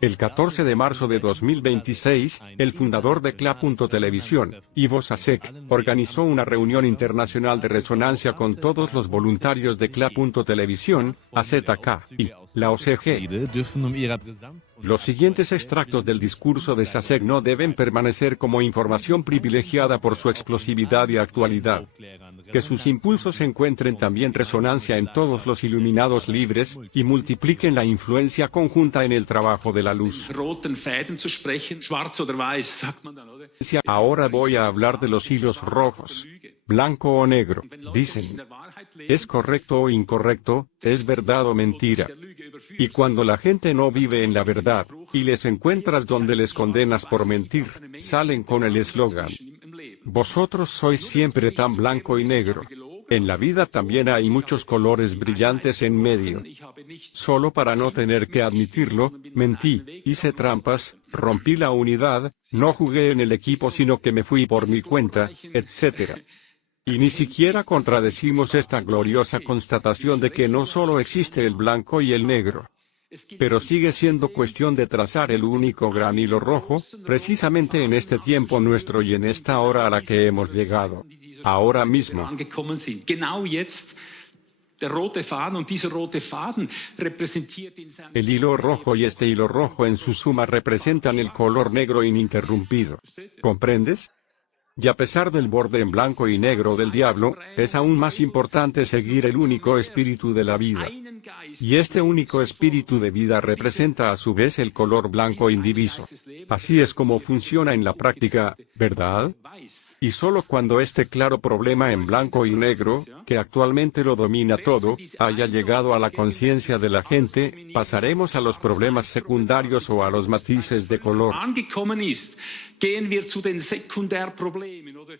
El 14 de marzo de 2026, el fundador de CLA.Televisión, Ivo Sasek, organizó una reunión internacional de resonancia con todos los voluntarios de CLA.Televisión, AZK, y la OCG. Los siguientes extractos del discurso de Sasek no deben permanecer como información privilegiada por su explosividad y actualidad. Que sus impulsos encuentren también resonancia en todos los iluminados libres, y multipliquen la influencia conjunta en el trabajo de la luz. Ahora voy a hablar de los hilos rojos. Blanco o negro, dicen. ¿Es correcto o incorrecto? ¿Es verdad o mentira? Y cuando la gente no vive en la verdad, y les encuentras donde les condenas por mentir, salen con el eslogan: vosotros sois siempre tan blanco y negro. En la vida también hay muchos colores brillantes en medio. Solo para no tener que admitirlo, mentí, hice trampas, rompí la unidad, no jugué en el equipo sino que me fui por mi cuenta, etc. Y ni siquiera contradecimos esta gloriosa constatación de que no solo existe el blanco y el negro. Pero sigue siendo cuestión de trazar el único gran hilo rojo, precisamente en este tiempo nuestro y en esta hora a la que hemos llegado. Ahora mismo. El hilo rojo y este hilo rojo en su suma representan el color negro ininterrumpido. ¿Comprendes? Y a pesar del borde en blanco y negro del diablo, es aún más importante seguir el único espíritu de la vida. Y este único espíritu de vida representa a su vez el color blanco indiviso. Así es como funciona en la práctica, ¿verdad? Y solo cuando este claro problema en blanco y negro, que actualmente lo domina todo, haya llegado a la conciencia de la gente, pasaremos a los problemas secundarios o a los matices de color.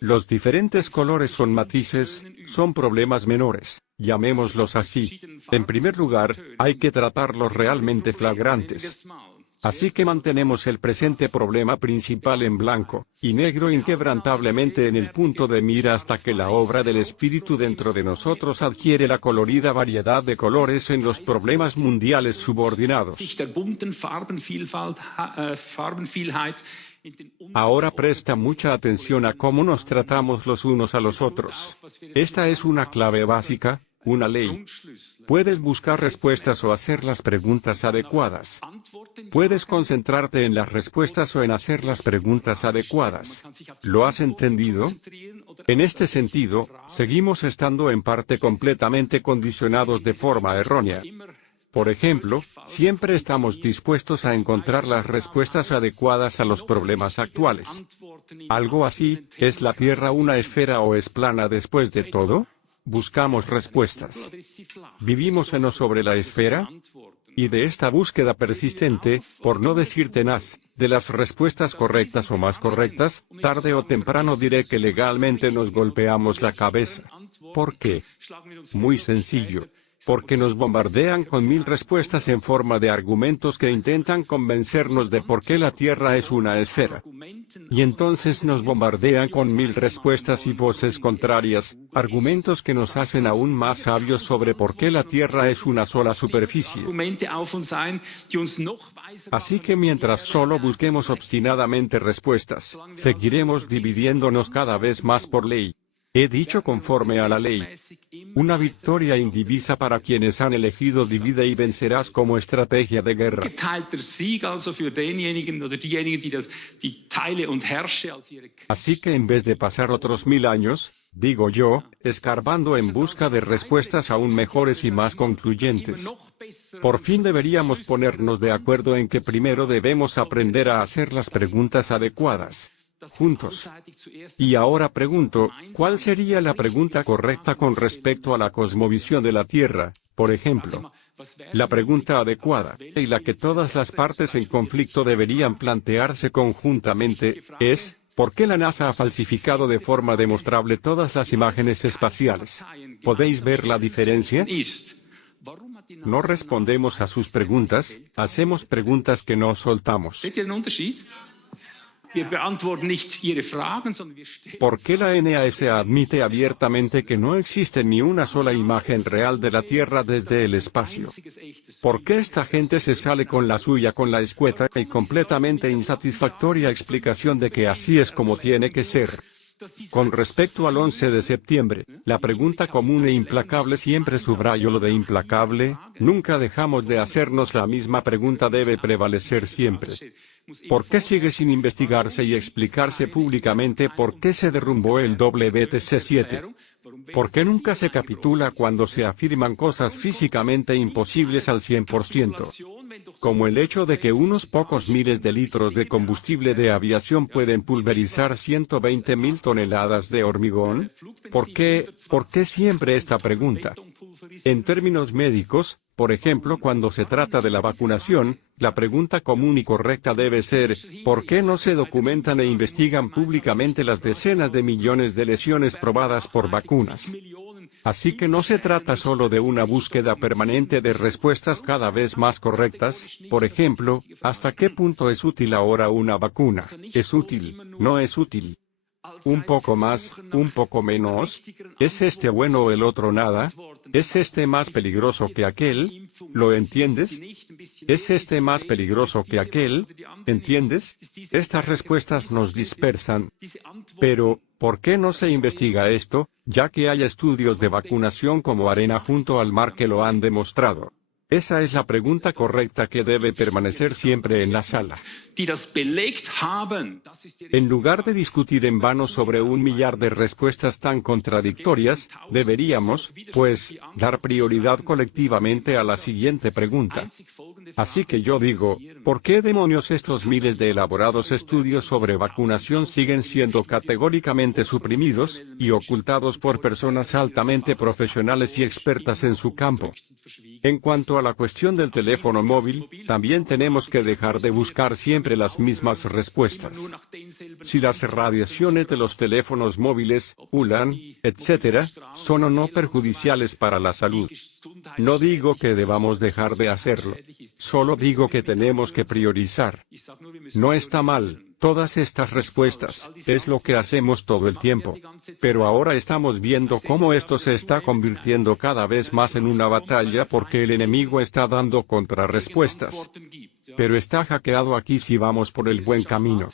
Los diferentes colores son matices, son problemas menores, llamémoslos así. En primer lugar, hay que tratar los realmente flagrantes. Así que mantenemos el presente problema principal en blanco y negro inquebrantablemente en el punto de mira hasta que la obra del Espíritu dentro de nosotros adquiere la colorida variedad de colores en los problemas mundiales subordinados. Ahora presta mucha atención a cómo nos tratamos los unos a los otros. Esta es una clave básica, una ley. Puedes buscar respuestas o hacer las preguntas adecuadas. Puedes concentrarte en las respuestas o en hacer las preguntas adecuadas. ¿Lo has entendido? En este sentido, seguimos estando en parte completamente condicionados de forma errónea. Por ejemplo, siempre estamos dispuestos a encontrar las respuestas adecuadas a los problemas actuales. Algo así, ¿es la Tierra una esfera o es plana después de todo? Buscamos respuestas. ¿Vivimos en o sobre la esfera? Y de esta búsqueda persistente, por no decir tenaz, de las respuestas correctas o más correctas, tarde o temprano diré que legalmente nos golpeamos la cabeza. ¿Por qué? Muy sencillo. Porque nos bombardean con 1000 respuestas en forma de argumentos que intentan convencernos de por qué la Tierra es una esfera. Y entonces nos bombardean con 1000 respuestas y voces contrarias, argumentos que nos hacen aún más sabios sobre por qué la Tierra es una sola superficie. Así que mientras solo busquemos obstinadamente respuestas, seguiremos dividiéndonos cada vez más por ley. He dicho conforme a la ley. Una victoria indivisa para quienes han elegido divide y vencerás como estrategia de guerra. Así que en vez de pasar otros 1000 años, digo yo, escarbando en busca de respuestas aún mejores y más concluyentes, por fin deberíamos ponernos de acuerdo en que primero debemos aprender a hacer las preguntas adecuadas. Juntos. Y ahora pregunto, ¿cuál sería la pregunta correcta con respecto a la cosmovisión de la Tierra, por ejemplo? La pregunta adecuada, y la que todas las partes en conflicto deberían plantearse conjuntamente, es, ¿por qué la NASA ha falsificado de forma demostrable todas las imágenes espaciales? ¿Podéis ver la diferencia? No respondemos a sus preguntas, hacemos preguntas que no soltamos. ¿Por qué la NASA admite abiertamente que no existe ni una sola imagen real de la Tierra desde el espacio? ¿Por qué esta gente se sale con la suya con la escueta y completamente insatisfactoria explicación de que así es como tiene que ser? Con respecto al 11 de septiembre, la pregunta común e implacable, siempre subrayo lo de implacable, nunca dejamos de hacernos la misma pregunta, debe prevalecer siempre. ¿Por qué sigue sin investigarse y explicarse públicamente por qué se derrumbó el WTC-7? ¿Por qué nunca se capitula cuando se afirman cosas físicamente imposibles al 100%? Como el hecho de que unos pocos miles de litros de combustible de aviación pueden pulverizar 120.000 toneladas de hormigón. ¿Por qué siempre esta pregunta? En términos médicos, por ejemplo, cuando se trata de la vacunación, la pregunta común y correcta debe ser, ¿por qué no se documentan e investigan públicamente las decenas de millones de lesiones probadas por vacunas? Así que no se trata solo de una búsqueda permanente de respuestas cada vez más correctas. Por ejemplo, ¿hasta qué punto es útil ahora una vacuna? ¿Es útil? ¿No es útil? ¿Un poco más? ¿Un poco menos? ¿Es este bueno o el otro nada? ¿Es este más peligroso que aquel? ¿Lo entiendes? ¿Es este más peligroso que aquel? ¿Entiendes? Estas respuestas nos dispersan. Pero, ¿por qué no se investiga esto, ya que hay estudios de vacunación como arena junto al mar que lo han demostrado? Esa es la pregunta correcta que debe permanecer siempre en la sala. En lugar de discutir en vano sobre un millar de respuestas tan contradictorias, deberíamos, pues, dar prioridad colectivamente a la siguiente pregunta. Así que yo digo, ¿por qué demonios estos miles de elaborados estudios sobre vacunación siguen siendo categóricamente suprimidos y ocultados por personas altamente profesionales y expertas en su campo? En cuanto a la cuestión del teléfono móvil, también tenemos que dejar de buscar siempre las mismas respuestas. Si las radiaciones de los teléfonos móviles, ULAN, etc., son o no perjudiciales para la salud. No digo que debamos dejar de hacerlo. Solo digo que tenemos que priorizar. No está mal. Todas estas respuestas, es lo que hacemos todo el tiempo. Pero ahora estamos viendo cómo esto se está convirtiendo cada vez más en una batalla porque el enemigo está dando contrarrespuestas. Pero está hackeado aquí si vamos por el buen camino.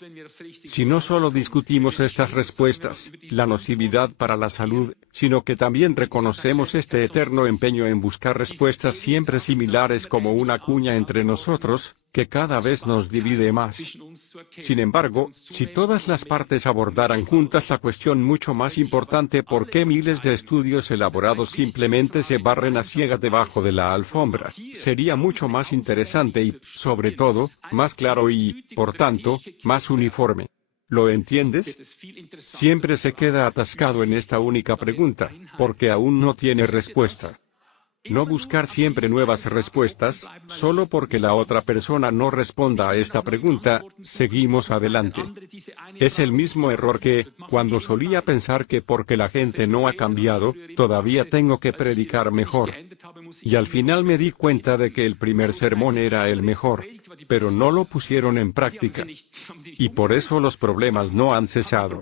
Si no solo discutimos estas respuestas, la nocividad para la salud, sino que también reconocemos este eterno empeño en buscar respuestas siempre similares como una cuña entre nosotros, que cada vez nos divide más. Sin embargo, si todas las partes abordaran juntas la cuestión mucho más importante, ¿por qué miles de estudios elaborados simplemente se barren a ciegas debajo de la alfombra? Sería mucho más interesante y, sobre todo, más claro y, por tanto, más uniforme. ¿Lo entiendes? Siempre se queda atascado en esta única pregunta, porque aún no tiene respuesta. No buscar siempre nuevas respuestas, solo porque la otra persona no responda a esta pregunta, seguimos adelante. Es el mismo error que, cuando solía pensar que porque la gente no ha cambiado, todavía tengo que predicar mejor. Y al final me di cuenta de que el primer sermón era el mejor, pero no lo pusieron en práctica. Y por eso los problemas no han cesado.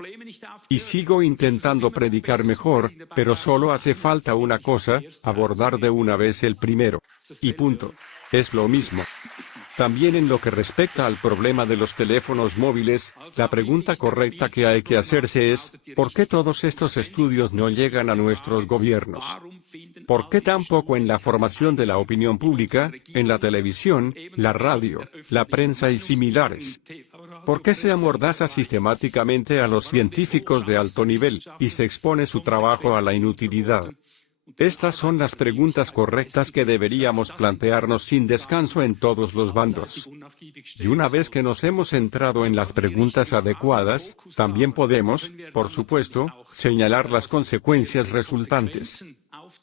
Y sigo intentando predicar mejor, pero solo hace falta una cosa, abordar de una vez el primero. Y punto. Es lo mismo. También en lo que respecta al problema de los teléfonos móviles, la pregunta correcta que hay que hacerse es, ¿por qué todos estos estudios no llegan a nuestros gobiernos? ¿Por qué tampoco en la formación de la opinión pública, en la televisión, la radio, la prensa y similares? ¿Por qué se amordaza sistemáticamente a los científicos de alto nivel, y se expone su trabajo a la inutilidad? Estas son las preguntas correctas que deberíamos plantearnos sin descanso en todos los bandos. Y una vez que nos hemos centrado en las preguntas adecuadas, también podemos, por supuesto, señalar las consecuencias resultantes.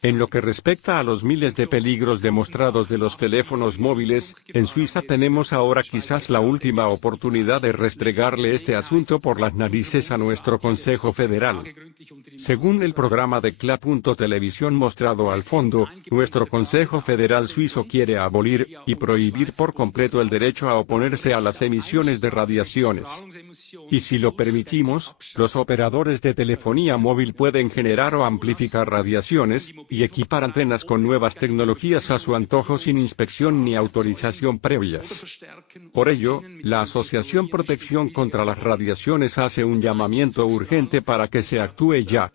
En lo que respecta a los miles de peligros demostrados de los teléfonos móviles, en Suiza tenemos ahora quizás la última oportunidad de restregarle este asunto por las narices a nuestro Consejo Federal. Según el programa de CLA.Televisión mostrado al fondo, nuestro Consejo Federal suizo quiere abolir y prohibir por completo el derecho a oponerse a las emisiones de radiaciones. Y si lo permitimos, los operadores de telefonía móvil pueden generar o amplificar radiaciones, y equipar antenas con nuevas tecnologías a su antojo sin inspección ni autorización previas. Por ello, la Asociación Protección contra las Radiaciones hace un llamamiento urgente para que se actúe ya.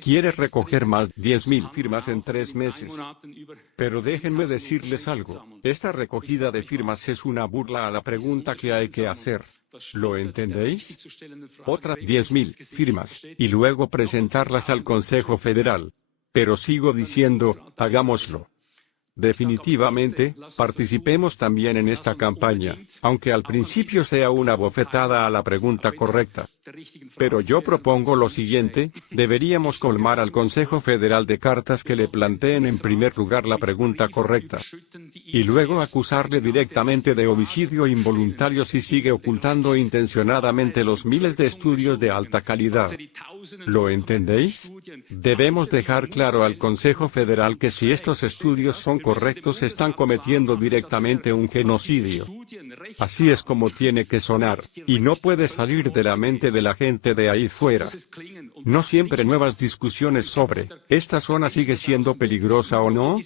Quiere recoger más de 10.000 firmas en 3 meses. Pero déjenme decirles algo, esta recogida de firmas es una burla a la pregunta que hay que hacer. ¿Lo entendéis? Otra 10.000 firmas, y luego presentarlas al Consejo Federal. Pero sigo diciendo, hagámoslo. Definitivamente, participemos también en esta campaña, aunque al principio sea una bofetada a la pregunta correcta. Pero yo propongo lo siguiente, deberíamos colmar al Consejo Federal de cartas que le planteen en primer lugar la pregunta correcta. Y luego acusarle directamente de homicidio involuntario si sigue ocultando intencionadamente los miles de estudios de alta calidad. ¿Lo entendéis? Debemos dejar claro al Consejo Federal que si estos estudios son correctos están cometiendo directamente un genocidio. Así es como tiene que sonar, y no puede salir de la mente de la gente de ahí fuera. No siempre nuevas discusiones sobre, ¿esta zona sigue siendo peligrosa o no?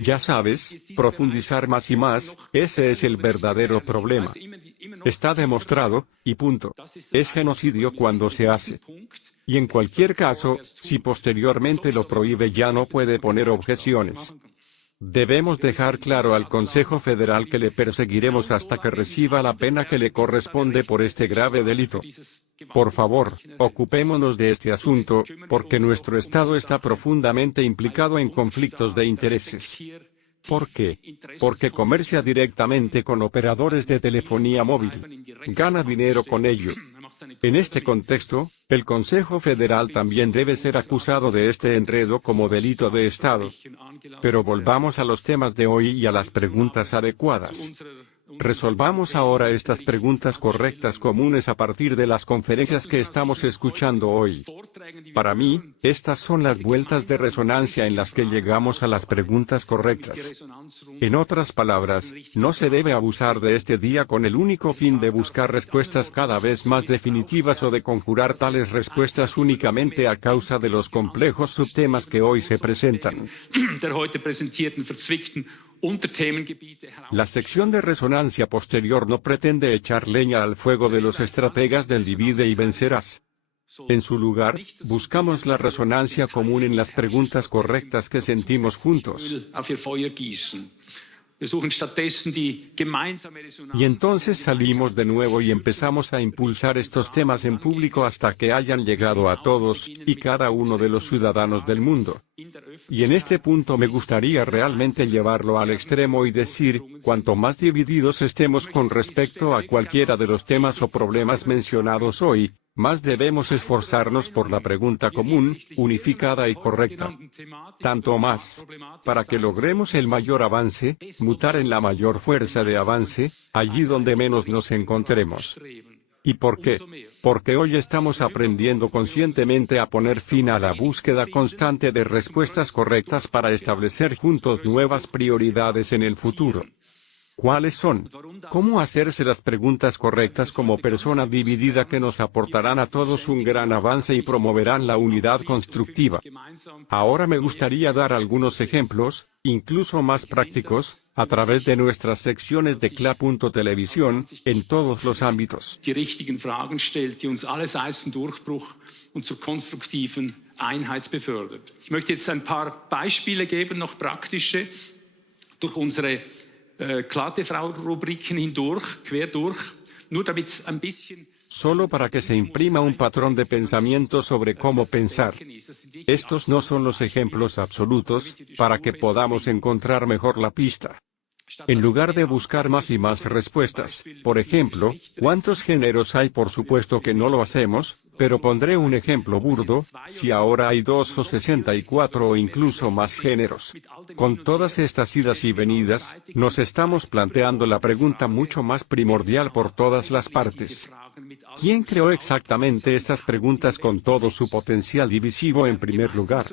Ya sabes, profundizar más y más, ese es el verdadero problema. Está demostrado, y punto. Es genocidio cuando se hace. Y en cualquier caso, si posteriormente lo prohíbe ya no puede poner objeciones. Debemos dejar claro al Consejo Federal que le perseguiremos hasta que reciba la pena que le corresponde por este grave delito. Por favor, ocupémonos de este asunto, porque nuestro Estado está profundamente implicado en conflictos de intereses. ¿Por qué? Porque comercia directamente con operadores de telefonía móvil. Gana dinero con ello. En este contexto, el Consejo Federal también debe ser acusado de este enredo como delito de Estado. Pero volvamos a los temas de hoy y a las preguntas adecuadas. Resolvamos ahora estas preguntas correctas comunes a partir de las conferencias que estamos escuchando hoy. Para mí, estas son las vueltas de resonancia en las que llegamos a las preguntas correctas. En otras palabras, no se debe abusar de este día con el único fin de buscar respuestas cada vez más definitivas o de conjurar tales respuestas únicamente a causa de los complejos subtemas que hoy se presentan. La sección de resonancia posterior no pretende echar leña al fuego de los estrategas del divide y vencerás. En su lugar, buscamos la resonancia común en las preguntas correctas que sentimos juntos. Y entonces salimos de nuevo y empezamos a impulsar estos temas en público hasta que hayan llegado a todos y cada uno de los ciudadanos del mundo. Y en este punto me gustaría realmente llevarlo al extremo y decir, cuanto más divididos estemos con respecto a cualquiera de los temas o problemas mencionados hoy, más debemos esforzarnos por la pregunta común, unificada y correcta. Tanto más, para que logremos el mayor avance, mutar en la mayor fuerza de avance, allí donde menos nos encontremos. ¿Y por qué? Porque hoy estamos aprendiendo conscientemente a poner fin a la búsqueda constante de respuestas correctas para establecer juntos nuevas prioridades en el futuro. ¿Cuáles son? ¿Cómo hacerse las preguntas correctas como persona dividida que nos aportarán a todos un gran avance y promoverán la unidad constructiva? Ahora me gustaría dar algunos ejemplos, incluso más prácticos, a través de nuestras secciones de CLA.Televisión, en todos los ámbitos. Die richtigen Fragen stellt, die uns alle Seiten Durchbruch und zur konstruktiven Einheit befördert. Ich möchte jetzt ein paar Beispiele geben, noch praktische, durch unsere CLA-TV-Rubriken hindurch, quer durch, nur damit es ein bisschen... Solo para que se imprima un patrón de pensamiento sobre cómo pensar. Estos no son los ejemplos absolutos, para que podamos encontrar mejor la pista. En lugar de buscar más y más respuestas, por ejemplo, ¿cuántos géneros hay? Por supuesto que no lo hacemos, pero pondré un ejemplo burdo: si ahora hay 2 o 64 o incluso más géneros. Con todas estas idas y venidas, nos estamos planteando la pregunta mucho más primordial por todas las partes. ¿Quién creó exactamente estas preguntas con todo su potencial divisivo en primer lugar?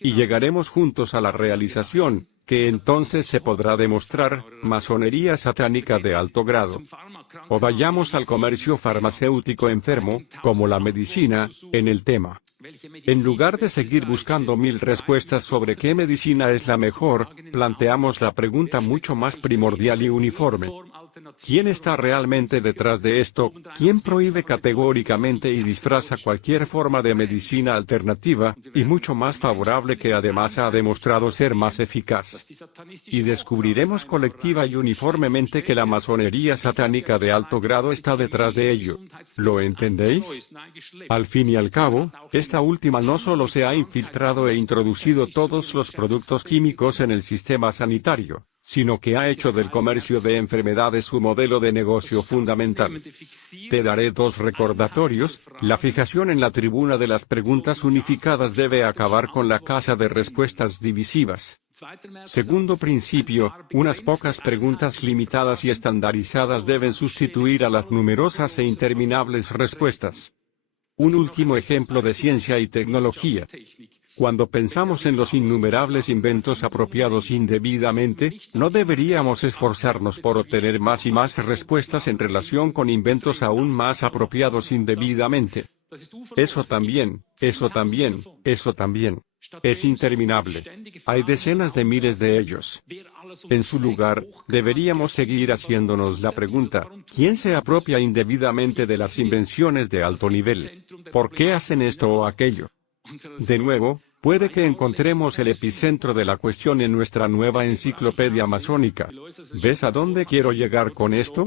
Y llegaremos juntos a la realización, que entonces se podrá demostrar, masonería satánica de alto grado. O vayamos al comercio farmacéutico enfermo, como la medicina, en el tema. En lugar de seguir buscando 1000 respuestas sobre qué medicina es la mejor, planteamos la pregunta mucho más primordial y uniforme: ¿quién está realmente detrás de esto? ¿Quién prohíbe categóricamente y disfraza cualquier forma de medicina alternativa, y mucho más favorable, que además ha demostrado ser más eficaz? Y descubriremos colectiva y uniformemente que la masonería satánica de alto grado está detrás de ello. ¿Lo entendéis? Al fin y al cabo, esta última no solo se ha infiltrado e introducido todos los productos químicos en el sistema sanitario, sino que ha hecho del comercio de enfermedades su modelo de negocio fundamental. Te daré 2 recordatorios. La fijación en la tribuna de las preguntas unificadas debe acabar con la caza de respuestas divisivas. Segundo principio, unas pocas preguntas limitadas y estandarizadas deben sustituir a las numerosas e interminables respuestas. Un último ejemplo de ciencia y tecnología. Cuando pensamos en los innumerables inventos apropiados indebidamente, no deberíamos esforzarnos por obtener más y más respuestas en relación con inventos aún más apropiados indebidamente. Eso también, eso también, eso también. Es interminable. Hay decenas de miles de ellos. En su lugar, deberíamos seguir haciéndonos la pregunta: ¿quién se apropia indebidamente de las invenciones de alto nivel? ¿Por qué hacen esto o aquello? De nuevo, puede que encontremos el epicentro de la cuestión en nuestra nueva enciclopedia masónica. ¿Ves a dónde quiero llegar con esto?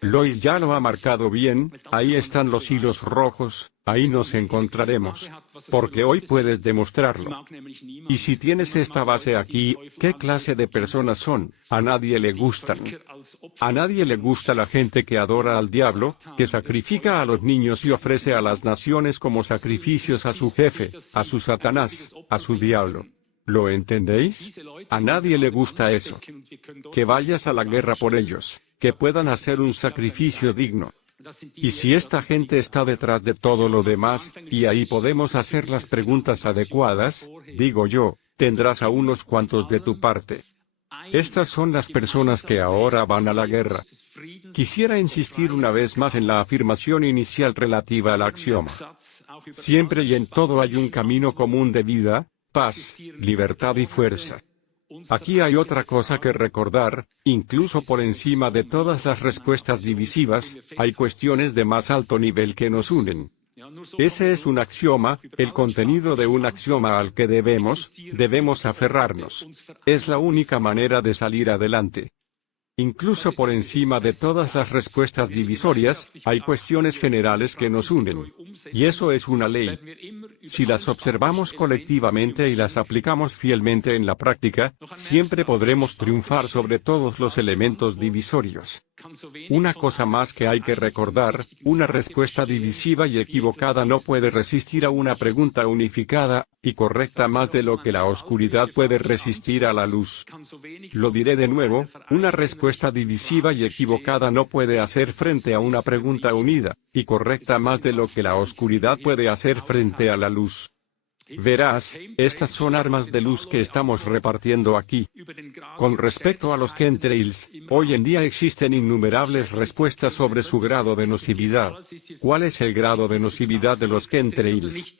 Lois ya lo ha marcado bien: ahí están los hilos rojos, ahí nos encontraremos. Porque hoy puedes demostrarlo. Y si tienes esta base aquí, ¿qué clase de personas son? A nadie le gustan. A nadie le gusta la gente que adora al diablo, que sacrifica a los niños y ofrece a las naciones como sacrificios a su jefe, a su Satanás, a su diablo. ¿Lo entendéis? A nadie le gusta eso. Que vayas a la guerra por ellos, que puedan hacer un sacrificio digno. Y si esta gente está detrás de todo lo demás, y ahí podemos hacer las preguntas adecuadas, digo yo, tendrás a unos cuantos de tu parte. Estas son las personas que ahora van a la guerra. Quisiera insistir una vez más en la afirmación inicial relativa al axioma. Siempre y en todo hay un camino común de vida, paz, libertad y fuerza. Aquí hay otra cosa que recordar: incluso por encima de todas las respuestas divisivas, hay cuestiones de más alto nivel que nos unen. Ese es un axioma, el contenido de un axioma al que debemos aferrarnos. Es la única manera de salir adelante. Incluso por encima de todas las respuestas divisorias, hay cuestiones generales que nos unen. Y eso es una ley. Si las observamos colectivamente y las aplicamos fielmente en la práctica, siempre podremos triunfar sobre todos los elementos divisorios. Una cosa más que hay que recordar: una respuesta divisiva y equivocada no puede resistir a una pregunta unificada y correcta más de lo que la oscuridad puede resistir a la luz. Lo diré de nuevo: una respuesta divisiva y equivocada no puede hacer frente a una pregunta unida y correcta más de lo que la oscuridad puede hacer frente a la luz. Verás, estas son armas de luz que estamos repartiendo aquí. Con respecto a los chemtrails, hoy en día existen innumerables respuestas sobre su grado de nocividad. ¿Cuál es el grado de nocividad de los chemtrails?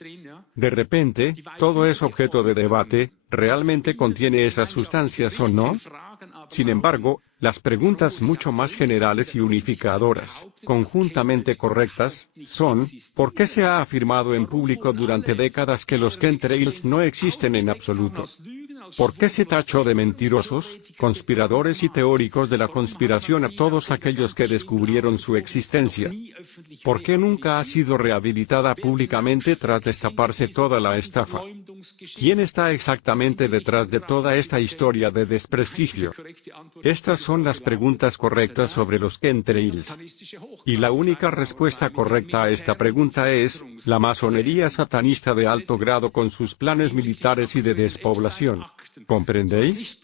De repente, todo es objeto de debate: ¿realmente contiene esas sustancias o no? Sin embargo, las preguntas mucho más generales y unificadoras, conjuntamente correctas, son: ¿por qué se ha afirmado en público durante décadas que los chemtrails no existen en absoluto? ¿Por qué se tachó de mentirosos, conspiradores y teóricos de la conspiración a todos aquellos que descubrieron su existencia? ¿Por qué nunca ha sido rehabilitada públicamente tras destaparse toda la estafa? ¿Quién está exactamente detrás de toda esta historia de desprestigio? Estas son las preguntas correctas sobre los chemtrails. Y la única respuesta correcta a esta pregunta es, la masonería satanista de alto grado con sus planes militares y de despoblación. ¿Comprendéis?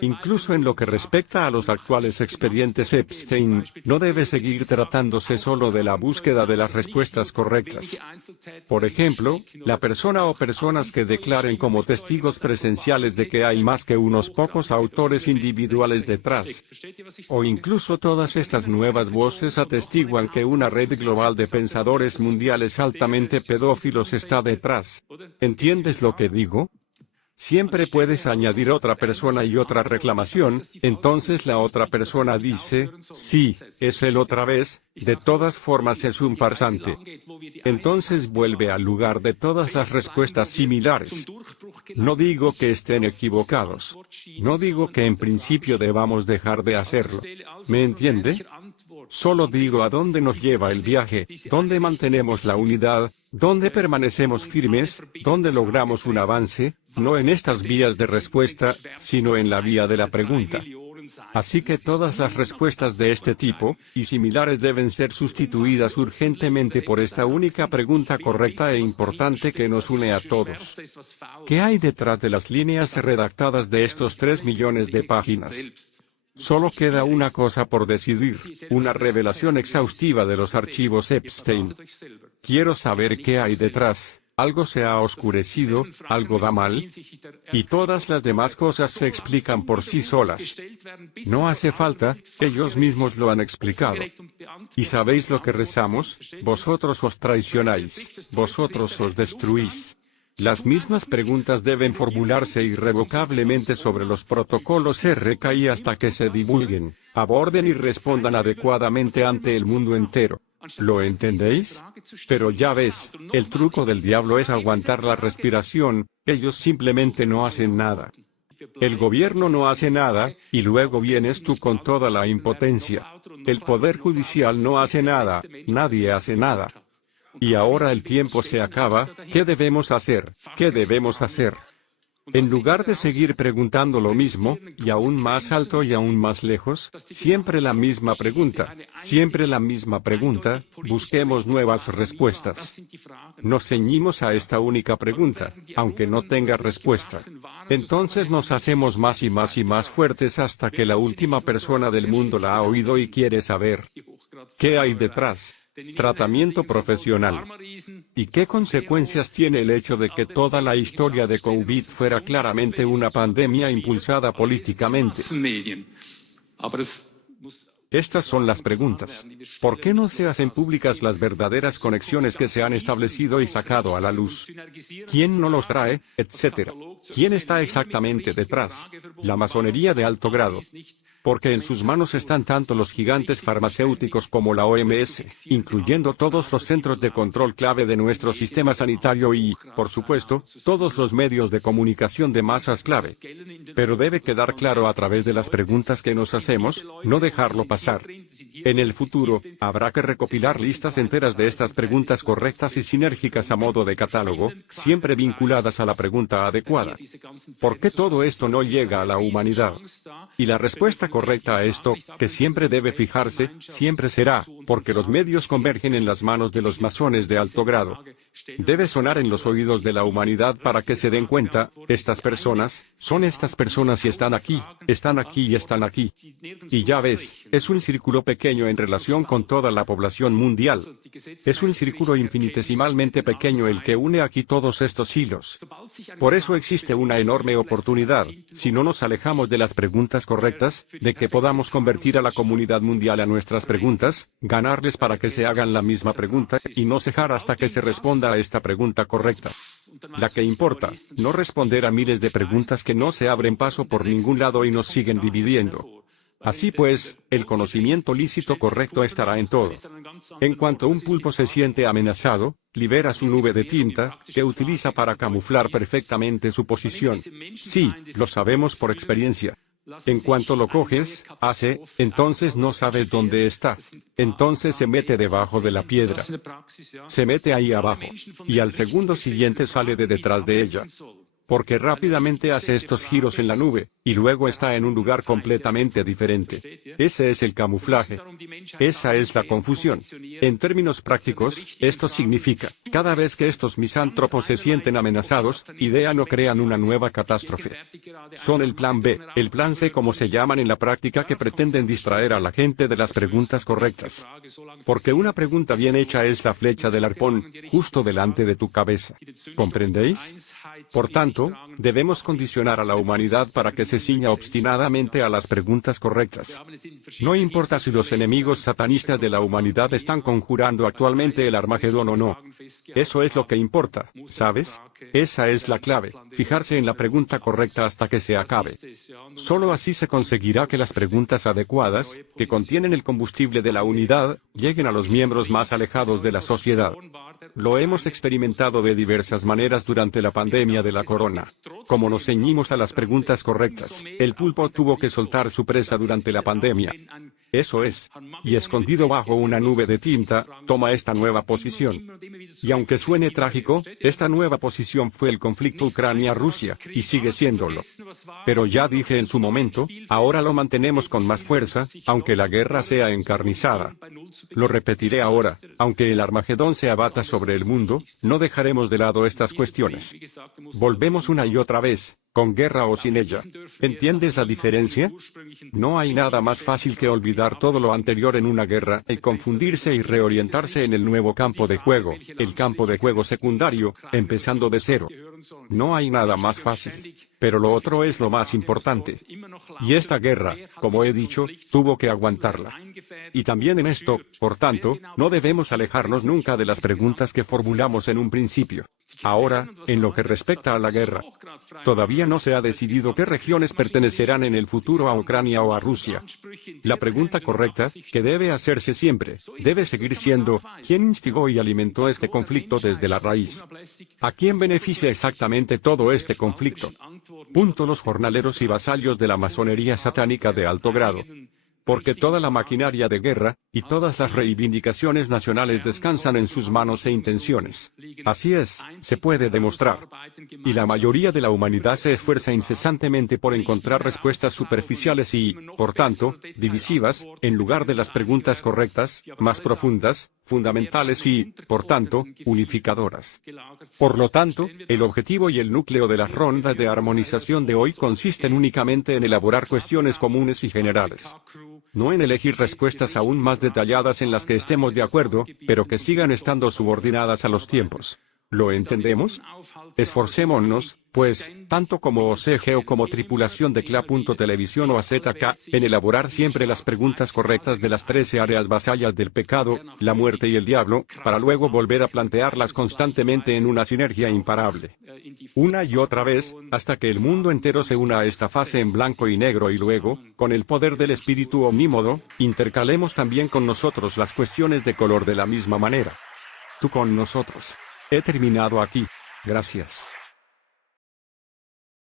Incluso en lo que respecta a los actuales expedientes Epstein, no debe seguir tratándose solo de la búsqueda de las respuestas correctas. Por ejemplo, la persona o personas que declaren como testigos presenciales de que hay más que unos pocos autores individuales detrás. O incluso todas estas nuevas voces atestiguan que una red global de pensadores mundiales altamente pedófilos está detrás. ¿Entiendes lo que digo? Siempre puedes añadir otra persona y otra reclamación, entonces la otra persona dice, sí, es él otra vez, de todas formas es un farsante. Entonces vuelve al lugar de todas las respuestas similares. No digo que estén equivocados. No digo que en principio debamos dejar de hacerlo. ¿Me entiende? Solo digo a dónde nos lleva el viaje, dónde mantenemos la unidad, dónde permanecemos firmes, dónde logramos un avance, no en estas vías de respuesta, sino en la vía de la pregunta. Así que todas las respuestas de este tipo, y similares deben ser sustituidas urgentemente por esta única pregunta correcta e importante que nos une a todos. ¿Qué hay detrás de las líneas redactadas de estos 3 millones de páginas? Solo queda una cosa por decidir, una revelación exhaustiva de los archivos Epstein. Quiero saber qué hay detrás. Algo se ha oscurecido, algo va mal, y todas las demás cosas se explican por sí solas. No hace falta, ellos mismos lo han explicado. ¿Y sabéis lo que rezamos? Vosotros os traicionáis, vosotros os destruís. Las mismas preguntas deben formularse irrevocablemente sobre los protocolos RKI hasta que se divulguen, aborden y respondan adecuadamente ante el mundo entero. ¿Lo entendéis? Pero ya ves, el truco del diablo es aguantar la respiración, ellos simplemente no hacen nada. El gobierno no hace nada, y luego vienes tú con toda la impotencia. El poder judicial no hace nada, nadie hace nada. Y ahora el tiempo se acaba, ¿qué debemos hacer? ¿Qué debemos hacer? En lugar de seguir preguntando lo mismo, y aún más alto y aún más lejos, siempre la misma pregunta, busquemos nuevas respuestas. Nos ceñimos a esta única pregunta, aunque no tenga respuesta. Entonces nos hacemos más y más y más fuertes hasta que la última persona del mundo la ha oído y quiere saber. ¿Qué hay detrás? Tratamiento profesional. ¿Y qué consecuencias tiene el hecho de que toda la historia de COVID fuera claramente una pandemia impulsada políticamente? Estas son las preguntas. ¿Por qué no se hacen públicas las verdaderas conexiones que se han establecido y sacado a la luz? ¿Quién no los trae, etcétera? ¿Quién está exactamente detrás? La masonería de alto grado. Porque en sus manos están tanto los gigantes farmacéuticos como la OMS, incluyendo todos los centros de control clave de nuestro sistema sanitario y, por supuesto, todos los medios de comunicación de masas clave. Pero debe quedar claro a través de las preguntas que nos hacemos, no dejarlo pasar. En el futuro, habrá que recopilar listas enteras de estas preguntas correctas y sinérgicas a modo de catálogo, siempre vinculadas a la pregunta adecuada. ¿Por qué todo esto no llega a la humanidad? Y la respuesta correcta a esto, que siempre debe fijarse, siempre será, porque los medios convergen en las manos de los masones de alto grado. Debe sonar en los oídos de la humanidad para que se den cuenta, estas personas, son estas personas y están aquí y están aquí. Y ya ves, es un círculo pequeño en relación con toda la población mundial. Es un círculo infinitesimalmente pequeño el que une aquí todos estos hilos. Por eso existe una enorme oportunidad, si no nos alejamos de las preguntas correctas, de que podamos convertir a la comunidad mundial a nuestras preguntas, ganarles para que se hagan la misma pregunta, y no cejar hasta que se responda a esta pregunta correcta. La que importa, no responder a miles de preguntas que no se abren paso por ningún lado y nos siguen dividiendo. Así pues, el conocimiento lícito correcto estará en todo. En cuanto un pulpo se siente amenazado, libera su nube de tinta, que utiliza para camuflar perfectamente su posición. Sí, lo sabemos por experiencia. En cuanto lo coges, entonces no sabes dónde está. Entonces se mete debajo de la piedra. Se mete ahí abajo. Y al segundo siguiente sale de detrás de ella. Porque rápidamente hace estos giros en la nube, y luego está en un lugar completamente diferente. Ese es el camuflaje. Esa es la confusión. En términos prácticos, esto significa, cada vez que estos misántropos se sienten amenazados, idean o crean una nueva catástrofe. Son el plan B, el plan C como se llaman en la práctica, que pretenden distraer a la gente de las preguntas correctas. Porque una pregunta bien hecha es la flecha del arpón, justo delante de tu cabeza. ¿Comprendéis? Por tanto, debemos condicionar a la humanidad para que se ciña obstinadamente a las preguntas correctas. No importa si los enemigos satanistas de la humanidad están conjurando actualmente el Armagedón o no. Eso es lo que importa, ¿sabes? Esa es la clave, fijarse en la pregunta correcta hasta que se acabe. Solo así se conseguirá que las preguntas adecuadas, que contienen el combustible de la unidad, lleguen a los miembros más alejados de la sociedad. Lo hemos experimentado de diversas maneras durante la pandemia de la corona. Como nos ceñimos a las preguntas correctas, el pulpo tuvo que soltar su presa durante la pandemia. Eso es. Y escondido bajo una nube de tinta, toma esta nueva posición. Y aunque suene trágico, esta nueva posición fue el conflicto Ucrania-Rusia, y sigue siéndolo. Pero ya dije en su momento, ahora lo mantenemos con más fuerza, aunque la guerra sea encarnizada. Lo repetiré ahora, aunque el Armagedón se abata sobre el mundo, no dejaremos de lado estas cuestiones. Volvemos una y otra vez, con guerra o sin ella. ¿Entiendes la diferencia? No hay nada más fácil que olvidar todo lo anterior en una guerra y confundirse y reorientarse en el nuevo campo de juego, el campo de juego secundario, empezando de cero. No hay nada más fácil. Pero lo otro es lo más importante. Y esta guerra, como he dicho, tuvo que aguantarla. Y también en esto, por tanto, no debemos alejarnos nunca de las preguntas que formulamos en un principio. Ahora, en lo que respecta a la guerra, todavía no se ha decidido qué regiones pertenecerán en el futuro a Ucrania o a Rusia. La pregunta correcta, que debe hacerse siempre, debe seguir siendo, ¿quién instigó y alimentó este conflicto desde la raíz? ¿A quién beneficia exactamente todo este conflicto? Los jornaleros y vasallos de la masonería satánica de alto grado. Porque toda la maquinaria de guerra, y todas las reivindicaciones nacionales descansan en sus manos e intenciones. Así es, se puede demostrar. Y la mayoría de la humanidad se esfuerza incesantemente por encontrar respuestas superficiales y, por tanto, divisivas, en lugar de las preguntas correctas, más profundas, fundamentales y, por tanto, unificadoras. Por lo tanto, el objetivo y el núcleo de las rondas de armonización de hoy consisten únicamente en elaborar cuestiones comunes y generales. No en elegir respuestas aún más detalladas en las que estemos de acuerdo, pero que sigan estando subordinadas a los tiempos. ¿Lo entendemos? Esforcémonos, pues, tanto como OCG o como tripulación de CLA.televisión o AZK, en elaborar siempre las preguntas correctas de las 13 áreas vasallas del pecado, la muerte y el diablo, para luego volver a plantearlas constantemente en una sinergia imparable. Una y otra vez, hasta que el mundo entero se una a esta fase en blanco y negro y luego, con el poder del espíritu omnímodo, intercalemos también con nosotros las cuestiones de color de la misma manera. Tú con nosotros. He terminado aquí. Gracias.